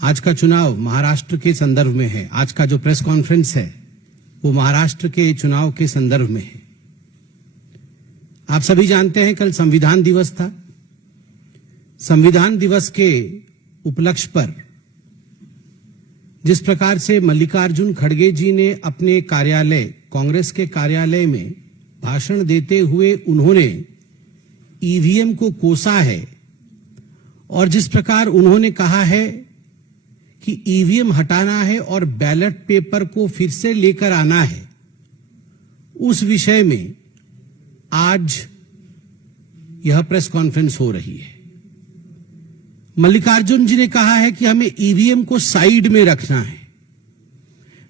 आज का चुनाव महाराष्ट्र के संदर्भ में है। आज का जो प्रेस कॉन्फ्रेंस है वो महाराष्ट्र के चुनाव के संदर्भ में है। आप सभी जानते हैं कल संविधान दिवस था। संविधान दिवस के उपलक्ष्य पर जिस प्रकार से मल्लिकार्जुन खड़गे जी ने अपने कार्यालय, कांग्रेस के कार्यालय में भाषण देते हुए उन्होंने ईवीएम को कोसा है और जिस प्रकार उन्होंने कहा है कि ईवीएम हटाना है और बैलेट पेपर को फिर से लेकर आना है, उस विषय में आज यह प्रेस कॉन्फ्रेंस हो रही है। मल्लिकार्जुन जी ने कहा है कि हमें ईवीएम को साइड में रखना है।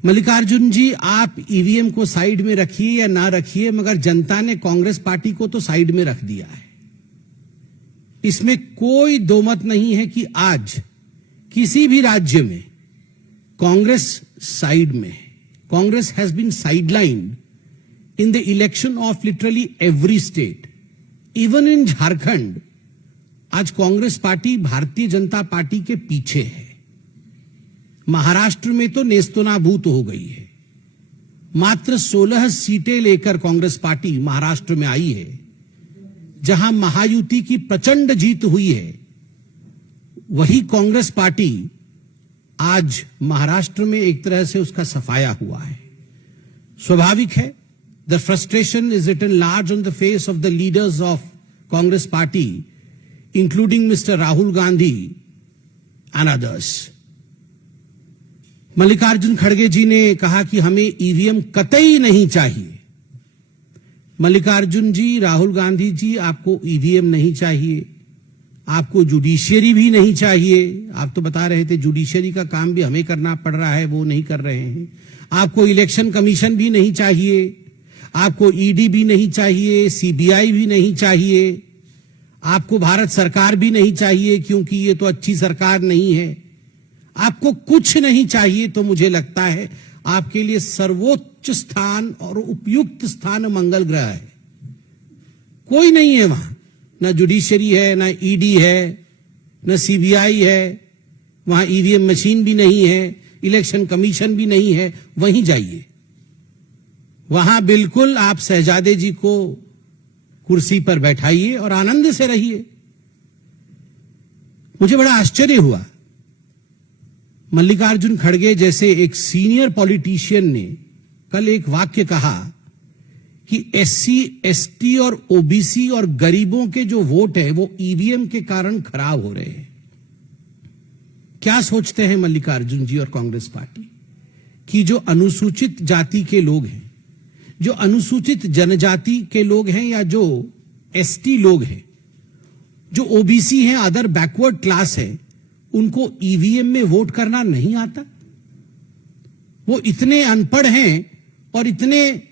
मल्लिकार्जुन जी, आप ईवीएम को साइड में रखिए या ना रखिए, मगर जनता ने कांग्रेस पार्टी को तो साइड में रख दिया है। इसमें कोई दोमत नहीं है कि आज किसी भी राज्य में कांग्रेस साइड में है। Congress has been sidelined in the election of literally every state. Even in Jharkhand आज कांग्रेस पार्टी भारतीय जनता पार्टी के पीछे है। महाराष्ट्र में तो नेस्तनाबूत हो गई है। मात्र 16 सीटें लेकर कांग्रेस पार्टी महाराष्ट्र में आई है, जहां महायुति की प्रचंड जीत हुई है। वही कांग्रेस पार्टी आज महाराष्ट्र में एक तरह से उसका सफाया हुआ है। स्वाभाविक है, the frustration is written large on the face of the leaders of Congress party, including mister Rahul Gandhi and others. Mallikarjun खड़गे जी ने कहा कि हमें ईवीएम कतई नहीं चाहिए। मल्लिकार्जुन जी, राहुल गांधी जी, आपको ईवीएम नहीं चाहिए, आपको जुडिशियरी भी नहीं चाहिए। आप तो बता रहे थे जुडिशियरी का काम भी हमें करना पड़ रहा है, वो नहीं कर रहे हैं। आपको इलेक्शन कमीशन भी नहीं चाहिए, आपको ईडी भी नहीं चाहिए, सीबीआई भी नहीं चाहिए, आपको भारत सरकार भी नहीं चाहिए क्योंकि ये तो अच्छी सरकार नहीं है। आपको कुछ नहीं चाहिए, तो मुझे लगता है आपके लिए सर्वोच्च स्थान और उपयुक्त स्थान मंगल ग्रह है। कोई नहीं है वहां, ना जुडिशरी है, ना ईडी है, ना सीबीआई है, वहां ईवीएम मशीन भी नहीं है, इलेक्शन कमीशन भी नहीं है। वहीं जाइए, वहां बिल्कुल आप शहजादे जी को कुर्सी पर बैठाइए और आनंद से रहिए। मुझे बड़ा आश्चर्य हुआ, मल्लिकार्जुन खड़गे जैसे एक सीनियर पॉलिटिशियन ने कल एक वाक्य कहा कि एससी, एसटी और ओबीसी और गरीबों के जो वोट है वो ईवीएम के कारण खराब हो रहे हैं। क्या सोचते हैं मल्लिकार्जुन जी और कांग्रेस पार्टी कि जो अनुसूचित जाति के लोग हैं, जो अनुसूचित जनजाति के लोग हैं, या जो एसटी लोग हैं, जो ओबीसी हैं, अदर बैकवर्ड क्लास है, उनको ईवीएम में वोट करना नहीं आता? वो इतने अनपढ़ हैं और इतने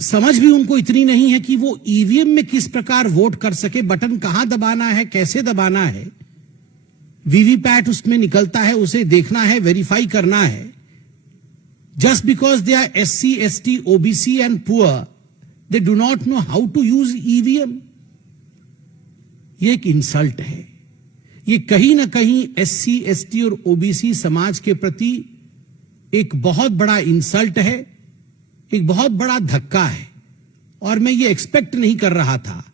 समझ भी उनको इतनी नहीं है कि वो ईवीएम में किस प्रकार वोट कर सके, बटन कहां दबाना है, कैसे दबाना है, वीवीपैट उसमें निकलता है, उसे देखना है, वेरीफाई करना है। Just because they are SC, ST, OBC and poor, they do not know how to use EVM. ये एक इंसल्ट है। ये कहीं ना कहीं SC, ST और OBC समाज के प्रति एक बहुत बड़ा इंसल्ट है, एक बहुत बड़ा धक्का है। और मैं ये एक्सपेक्ट नहीं कर रहा था।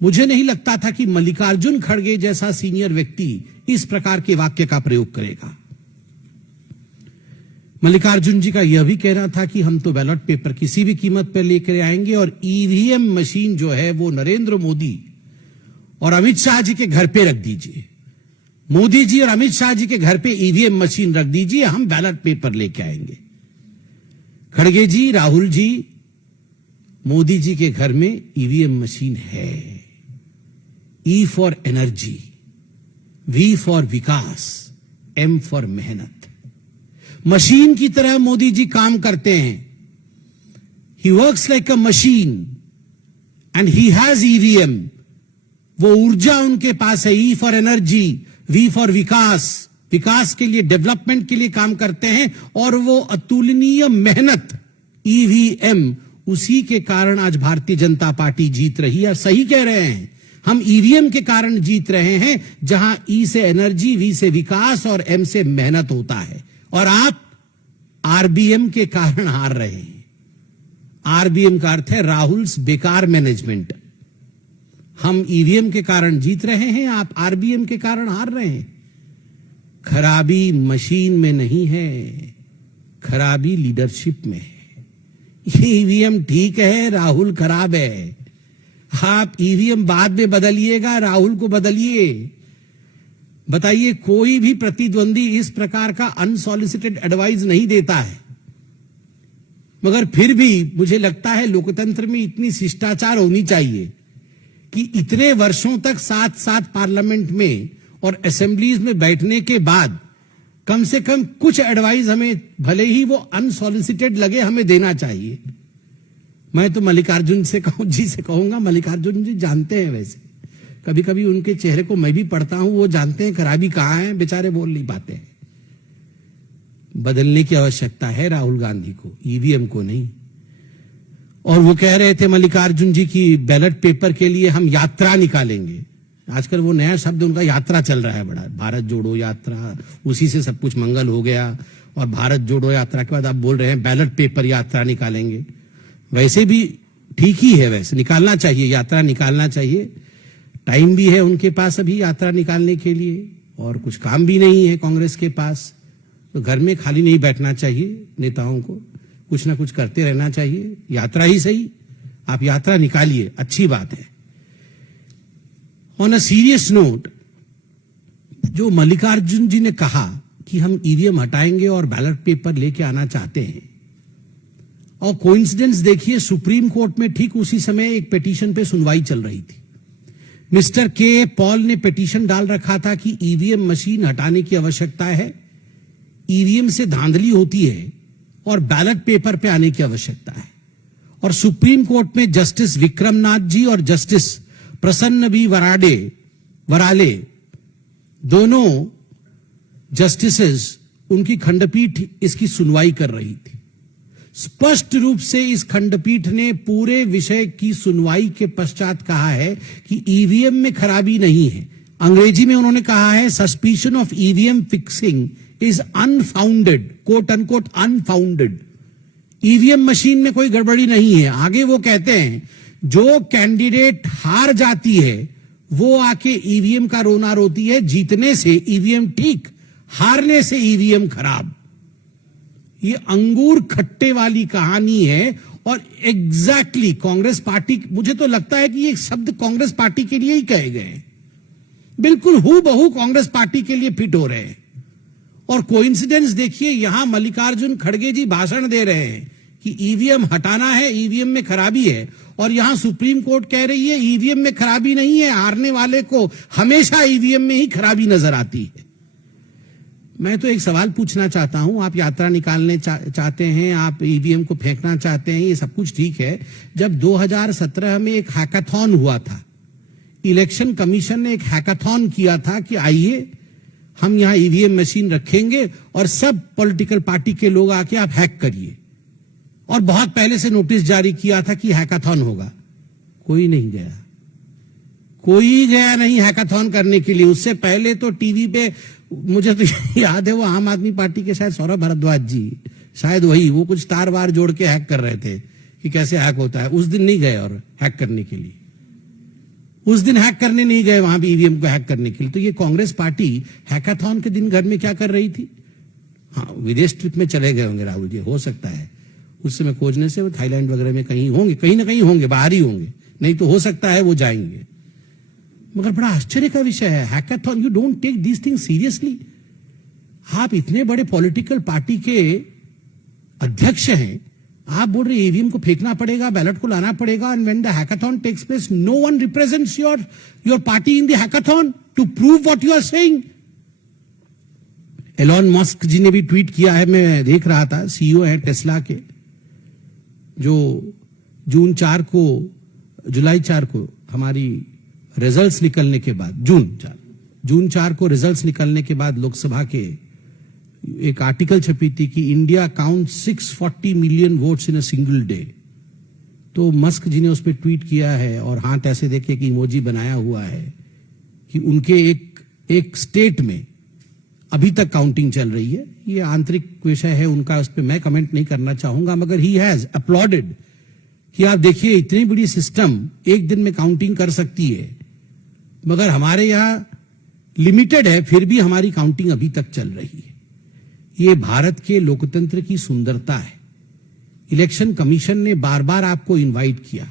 मुझे नहीं लगता था कि मल्लिकार्जुन खड़गे जैसा सीनियर व्यक्ति इस प्रकार के वाक्य का प्रयोग करेगा। मल्लिकार्जुन जी का यह भी कहना था कि हम तो बैलेट पेपर किसी भी कीमत पर लेकर आएंगे और ईवीएम मशीन जो है वो नरेंद्र मोदी और अमित शाह जी के घर पे रख दीजिए। मोदी जी और अमित शाह जी के घर पे ईवीएम मशीन रख दीजिए, हम बैलेट पेपर लेके आएंगे। खड़गे जी, राहुल जी, मोदी जी के घर में ईवीएम मशीन है। E for energy, V for विकास, एम फॉर मेहनत। मशीन की तरह मोदी जी काम करते हैं। He works like a machine and he has EVM. वो ऊर्जा उनके पास है। E for energy, V for विकास, विकास के लिए, डेवलपमेंट के लिए काम करते हैं। और वो अतुलनीय मेहनत, ईवीएम, उसी के कारण आज भारतीय जनता पार्टी जीत रही है। सही कह रहे हैं, हम ईवीएम के कारण जीत रहे हैं, जहां ई से एनर्जी, वी से विकास और एम से मेहनत होता है, और आप आरबीएम के कारण हार रहे हैं। आरबीएम का अर्थ है राहुल्स बेकार मैनेजमेंट। हम ईवीएम के कारण जीत रहे हैं, आप आरबीएम के कारण हार रहे हैं। खराबी मशीन में नहीं है, खराबी लीडरशिप में है। ये ईवीएम ठीक है, राहुल खराब है। आप ईवीएम बाद में बदलिएगा, राहुल को बदलिए। बताइए, कोई भी प्रतिद्वंदी इस प्रकार का अनसॉलिसिटेड एडवाइस नहीं देता है, मगर फिर भी मुझे लगता है लोकतंत्र में इतनी शिष्टाचार होनी चाहिए कि इतने वर्षों तक साथ साथ पार्लियामेंट में और असेंबलीज में बैठने के बाद कम से कम कुछ एडवाइस हमें, भले ही वो अनसॉलिसिटेड लगे, हमें देना चाहिए। मैं तो मल्लिकार्जुन जी से कहूंगा, मल्लिकार्जुन जी जानते हैं, वैसे कभी कभी उनके चेहरे को मैं भी पढ़ता हूं, वो जानते हैं खराबी कहां है, बेचारे बोल नहीं पाते हैं। बदलने की आवश्यकता है राहुल गांधी को, ईवीएम को नहीं। और वो कह रहे थे मल्लिकार्जुन जी की बैलेट पेपर के लिए हम यात्रा निकालेंगे। आजकल वो नया शब्द उनका यात्रा चल रहा है बड़ा, भारत जोड़ो यात्रा, उसी से सब कुछ मंगल हो गया। और भारत जोड़ो यात्रा के बाद आप बोल रहे हैं बैलेट पेपर यात्रा निकालेंगे। वैसे भी ठीक ही है, वैसे निकालना चाहिए, यात्रा निकालना चाहिए। टाइम भी है उनके पास अभी यात्रा निकालने के लिए, और कुछ काम भी नहीं है कांग्रेस के पास। तो घर में खाली नहीं बैठना चाहिए, नेताओं को कुछ ना कुछ करते रहना चाहिए। यात्रा ही सही, आप यात्रा निकालिए, अच्छी बात है। ऑन अ सीरियस नोट, जो मल्लिकार्जुन जी ने कहा कि हम ईवीएम हटाएंगे और बैलेट पेपर लेके आना चाहते हैं, और कोइंसिडेंस देखिए, सुप्रीम कोर्ट में ठीक उसी समय एक पिटीशन पे सुनवाई चल रही थी। मिस्टर के पॉल ने पिटीशन डाल रखा था कि ईवीएम मशीन हटाने की आवश्यकता है, ईवीएम से धांधली होती है और बैलेट पेपर पे आने की आवश्यकता है। और सुप्रीम कोर्ट में जस्टिस विक्रमनाथ जी और जस्टिस प्रसन्न बी वराले, दोनों जस्टिसेस, उनकी खंडपीठ इसकी सुनवाई कर रही थी। स्पष्ट रूप से इस खंडपीठ ने पूरे विषय की सुनवाई के पश्चात कहा है कि ईवीएम में खराबी नहीं है। अंग्रेजी में उन्होंने कहा है, suspicion of EVM fixing is unfounded, quote unquote unfounded. EVM machine में कोई गड़बड़ी नहीं है। आगे वो कहते हैं, जो कैंडिडेट हार जाती है वो आके ईवीएम का रोना रोती है, जीतने से ईवीएम ठीक, हारने से ईवीएम खराब। ये अंगूर खट्टे वाली कहानी है। और एग्जैक्टली कांग्रेस पार्टी, मुझे तो लगता है कि ये शब्द कांग्रेस पार्टी के लिए ही कहे गए, बिल्कुल हूबहू कांग्रेस पार्टी के लिए फिट हो रहे हैं। और कोइंसिडेंस देखिए, यहां मल्लिकार्जुन खड़गे जी भाषण दे रहे हैं कि ईवीएम हटाना है, ईवीएम में खराबी है, और यहां सुप्रीम कोर्ट कह रही है ईवीएम में खराबी नहीं है, हारने वाले को हमेशा ईवीएम में ही खराबी नजर आती है। मैं तो एक सवाल पूछना चाहता हूं, आप यात्रा निकालने चाहते हैं, आप ईवीएम को फेंकना चाहते हैं, ये सब कुछ ठीक है। जब 2017 में एक हैकाथॉन हुआ था, इलेक्शन कमीशन ने एक हैकाथॉन किया था कि आइए हम यहां ईवीएम मशीन रखेंगे और सब पॉलिटिकल पार्टी के लोग आके आप हैक करिए, और बहुत पहले से नोटिस जारी किया था कि हैकाथॉन होगा। कोई नहीं गया, कोई गया नहीं हैकाथॉन करने के लिए। उससे पहले तो टीवी पे, मुझे तो याद है, वो आम आदमी पार्टी के शायद सौरभ भारद्वाज जी, शायद वही, वो कुछ तार वार जोड़ के हैक कर रहे थे कि कैसे हैक होता है। उस दिन नहीं गए और हैक करने के लिए, उस दिन हैक करने नहीं गए वहां भी ईवीएम को हैक करने के लिए। तो ये कांग्रेस पार्टी हैकाथॉन के दिन घर में क्या कर रही थी? हाँ, विदेश ट्रिप में चले गए होंगे राहुल जी, हो सकता है। उस समय खोजने से वो थाईलैंड वगैरह में कहीं होंगे, कहीं ना कहीं होंगे, बाहर ही होंगे, नहीं तो हो सकता है वो जाएंगे। मगर बड़ा आश्चर्य का विषय है, hackathon, you don't take this thing seriously. आप इतने बड़े पॉलिटिकल पार्टी के अध्यक्ष हैं, आप बोल रहे ईवीएम को फेंकना पड़ेगा, बैलेट को लाना पड़ेगा, and when the hackathon takes place no one represents your party in the hackathon to prove what you are saying. Elon Musk ji ने भी ट्वीट किया है, मैं देख रहा था, सीईओ है टेस्ला के, जो जुलाई 4 को हमारी रिजल्ट्स निकलने के बाद, जून 4 को रिजल्ट्स निकलने के बाद लोकसभा के एक आर्टिकल छपी थी कि India count 640 million votes in a single day. तो मस्क जी ने उस पर ट्वीट किया है और हाथ ऐसे देखे कि इमोजी बनाया हुआ है कि उनके एक स्टेट में अभी तक काउंटिंग चल रही है। ये आंतरिक विषय है उनका, उस पर मैं कमेंट नहीं करना चाहूंगा, मगर ही हैज अपलॉडेड कि आप देखिए इतनी बड़ी सिस्टम एक दिन में काउंटिंग कर सकती है, मगर हमारे यहां लिमिटेड है, फिर भी हमारी काउंटिंग अभी तक चल रही है। ये भारत के लोकतंत्र की सुंदरता है। इलेक्शन कमीशन ने बार बार आपको इनवाइट किया।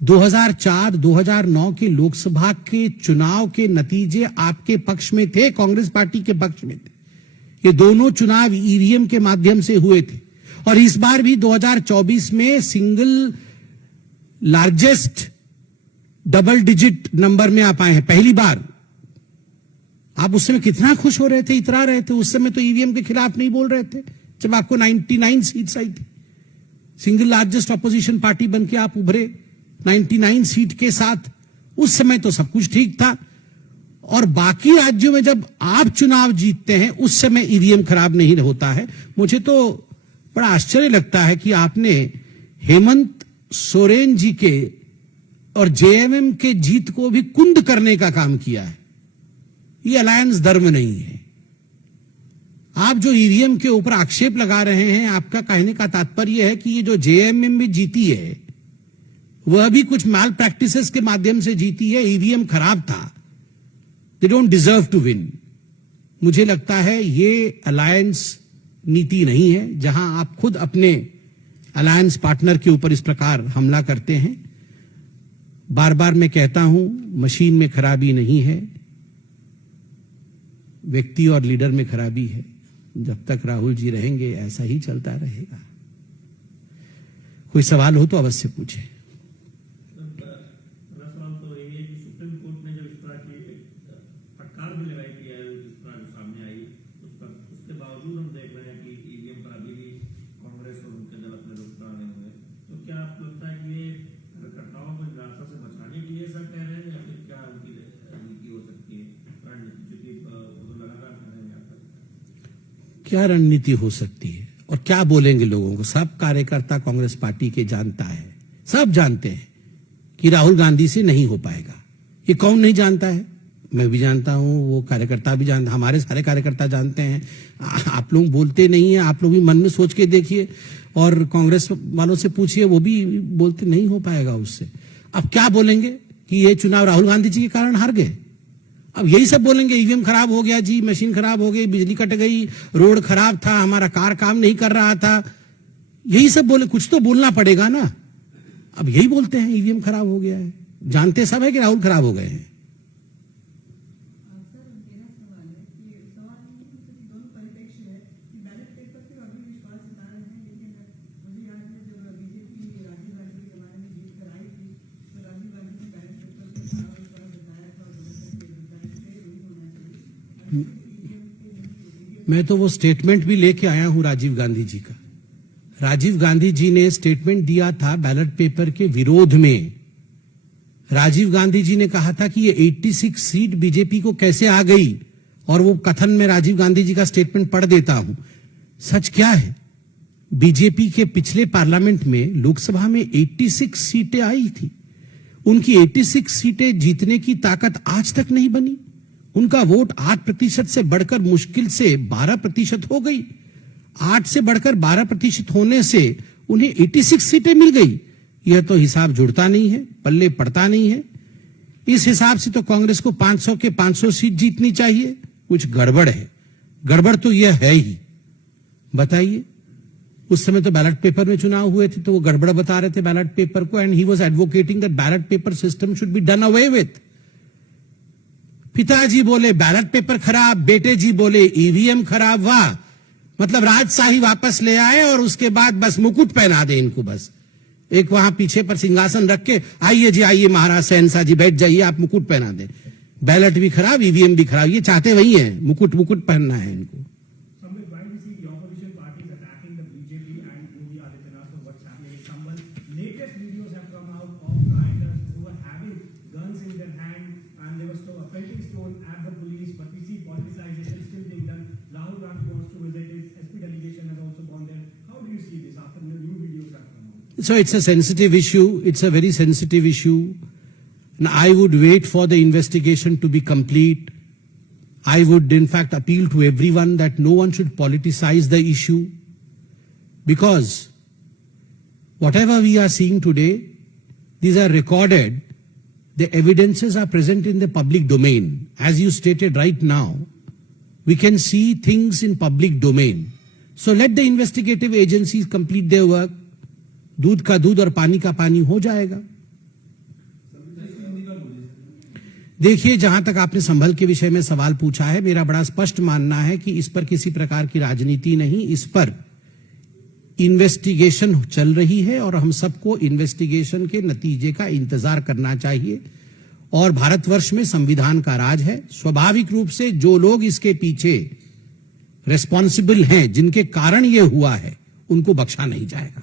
2004-2009 के लोकसभा के चुनाव के नतीजे आपके पक्ष में थे, कांग्रेस पार्टी के पक्ष में थे। ये दोनों चुनाव ईवीएम के माध्यम से हुए थे और इस बार भी 2024 में single largest double digit number में आप आए हैं पहली बार। आप उस समय कितना खुश हो रहे थे, इतरा रहे थे। उस समय तो ईवीएम के खिलाफ नहीं बोल रहे थे जब आपको 99 सीट्स आई थी। सिंगल लार्जेस्ट ऑपोजिशन पार्टी बन के आप उभरे 99 सीट के साथ। उस समय तो सब कुछ ठीक था। और बाकी राज्यों में जब आप चुनाव जीतते हैं उस समय ईवीएम खराब नहीं होता है। मुझे तो बड़ा आश्चर्य लगता है कि आपने हेमंत सोरेन जी के और जेएमएम के जीत को भी कुंद करने का काम किया है। ये अलायंस धर्म नहीं है। आप जो ईवीएम के ऊपर आक्षेप लगा रहे हैं, आपका कहने का तात्पर्य है कि ये जो जेएमएम में जीती है वह भी कुछ माल प्रैक्टिसेस के माध्यम से जीती है, ईवीएम खराब था, they don't deserve to win. मुझे लगता है ये अलायंस नीति नहीं है, जहां आप खुद अपने अलायंस पार्टनर के ऊपर इस प्रकार हमला करते हैं। बार बार मैं कहता हूं, मशीन में खराबी नहीं है, व्यक्ति और लीडर में खराबी है। जब तक राहुल जी रहेंगे ऐसा ही चलता रहेगा। कोई सवाल हो तो अवश्य पूछे। सुप्रीम कोर्ट ने जब इस तरह की फटकार भी लगाई थी, जिस तरह जो सामने आई, उसके बावजूद हम देख रहे हैं कि ईवीएम पर अभी भी कांग्रेस और उनके दल अपने रुख पर आने हुए। तो क्या आपको लगता है कि ये कार्यकर्ताओं को निराशा से बचाने के लिए ऐसा कह रहे हैं, या फिर क्या उनकी रणनीति हो सकती है, रणनीति जो कि वो लगातार कर रहे हैं यहाँ पर? क्या रणनीति हो सकती है और क्या बोलेंगे लोगों को? सब कार्यकर्ता कांग्रेस पार्टी के जानता है, सब जानते हैं कि राहुल गांधी से नहीं हो पाएगा। ये कौन नहीं जानता है? मैं भी जानता हूं, वो कार्यकर्ता भी जानता, हमारे सारे कार्यकर्ता जानते हैं। आप लोग बोलते नहीं है, आप लोग भी मन में सोच के देखिए और कांग्रेस वालों से पूछिए, वो भी बोलते नहीं हो पाएगा उससे। अब क्या बोलेंगे कि ये चुनाव राहुल गांधी जी के कारण हार गए? अब यही सब बोलेंगे, ईवीएम खराब हो गया जी, मशीन खराब हो गई, बिजली कट गई, रोड खराब था, हमारा कार काम नहीं कर रहा था। यही सब बोले, कुछ तो बोलना पड़ेगा ना। अब यही बोलते हैं ईवीएम खराब हो गया है, जानते सब है कि राहुल खराब हो गए हैं। मैं तो वो स्टेटमेंट भी लेके आया हूं राजीव गांधी जी का। राजीव गांधी जी ने स्टेटमेंट दिया था बैलेट पेपर के विरोध में। राजीव गांधी जी ने कहा था कि ये 86 सीट बीजेपी को कैसे आ गई, और वो कथन में राजीव गांधी जी का स्टेटमेंट पढ़ देता हूं। सच क्या है? बीजेपी के पिछले पार्लियामेंट में लोकसभा में 86 सीटें आई थी। उनकी 86 सीटें जीतने की ताकत आज तक नहीं बनी। उनका वोट 8% से बढ़कर मुश्किल से 12% हो गई। 8 से बढ़कर 12% होने से उन्हें 86 सीटें मिल गई। यह तो हिसाब जुड़ता नहीं है, पल्ले पड़ता नहीं है। इस हिसाब से तो कांग्रेस को 500 के 500 सीट जीतनी चाहिए। कुछ गड़बड़ है। गड़बड़ तो यह है ही। बताइए, उस समय तो बैलेट पेपर में चुनाव हुए थे तो वो गड़बड़ बता रहे थे बैलेट पेपर को, and he was advocating that ballot paper system should be done away with. पिताजी बोले बैलेट पेपर खराब, बेटे जी बोले ईवीएम खराब। वाह, मतलब राजशाही वापस ले आए और उसके बाद बस मुकुट पहना दे इनको। बस एक वहां पीछे पर सिंहासन रख के, आइए जी आइए महाराज शहनशाह जी बैठ जाइए, आप मुकुट पहना दें। बैलेट भी खराब, ईवीएम भी खराब, ये चाहते वही है, मुकुट मुकुट पहनना है इनको। So it's a sensitive issue. It's a very sensitive issue. And I would wait for the investigation to be complete. I would, in fact, appeal to everyone that no one should politicize the issue. Because whatever we are seeing today, these are recorded. The evidences are present in the public domain. As you stated right now, we can see things in public domain. So let the investigative agencies complete their work. दूध का दूध और पानी का पानी हो जाएगा. देखिए, जहां तक आपने संभल के विषय में सवाल पूछा है, मेरा बड़ा स्पष्ट मानना है कि इस पर किसी प्रकार की राजनीति नहीं, इस पर इन्वेस्टिगेशन चल रही है और हम सबको इन्वेस्टिगेशन के नतीजे का इंतजार करना चाहिए. और भारतवर्ष में संविधान का राज है. स्वाभाविक रूप से जो लोग इसके पीछे रिस्पॉन्सिबल हैं, जिनके कारण ये हुआ है, उनको बख्शा नहीं जाएगा.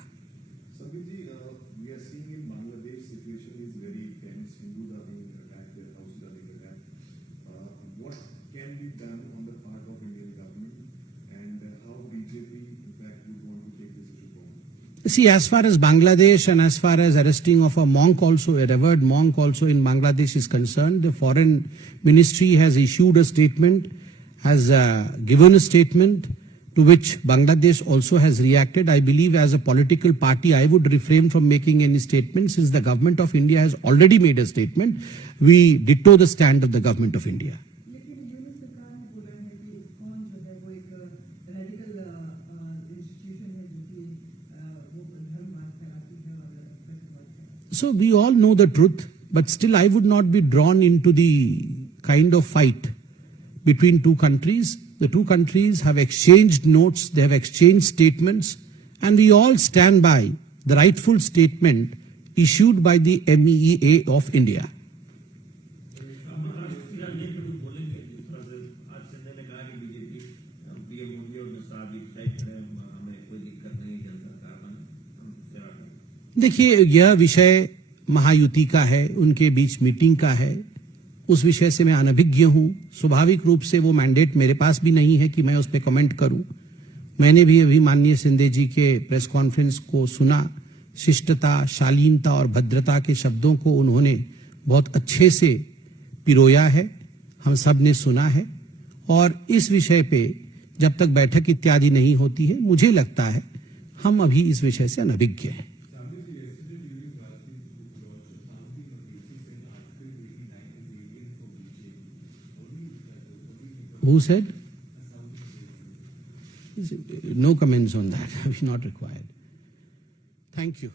See, as far as Bangladesh and as far as arresting of a monk also, a revered monk also in Bangladesh is concerned, the foreign ministry has issued a statement, has given a statement to which Bangladesh also has reacted. I believe as a political party, I would refrain from making any statement since the government of India has already made a statement. We ditto the stand of the government of India. So we all know the truth, but still I would not be drawn into the kind of fight between two countries. The two countries have exchanged notes, they have exchanged statements, and we all stand by the rightful statement issued by the MEEA of India. देखिए, यह विषय महायुति का है, उनके बीच meeting का है. उस विषय से मैं अनभिज्ञ हूं. स्वाभाविक रूप से वो मैंडेट मेरे पास भी नहीं है कि मैं उस पर कमेंट करूं. मैंने भी अभी माननीय शिंदे जी के प्रेस कॉन्फ्रेंस को सुना. शिष्टता, शालीनता और भद्रता के शब्दों को उन्होंने बहुत अच्छे से पिरोया है. हम सब ने सुना है. और इस विषय पे जब तक बैठक इत्यादि नहीं होती है, मुझे लगता है हम अभी इस विषय से अनभिज्ञ हैं. Who said? No comments on that. Not required. Thank you.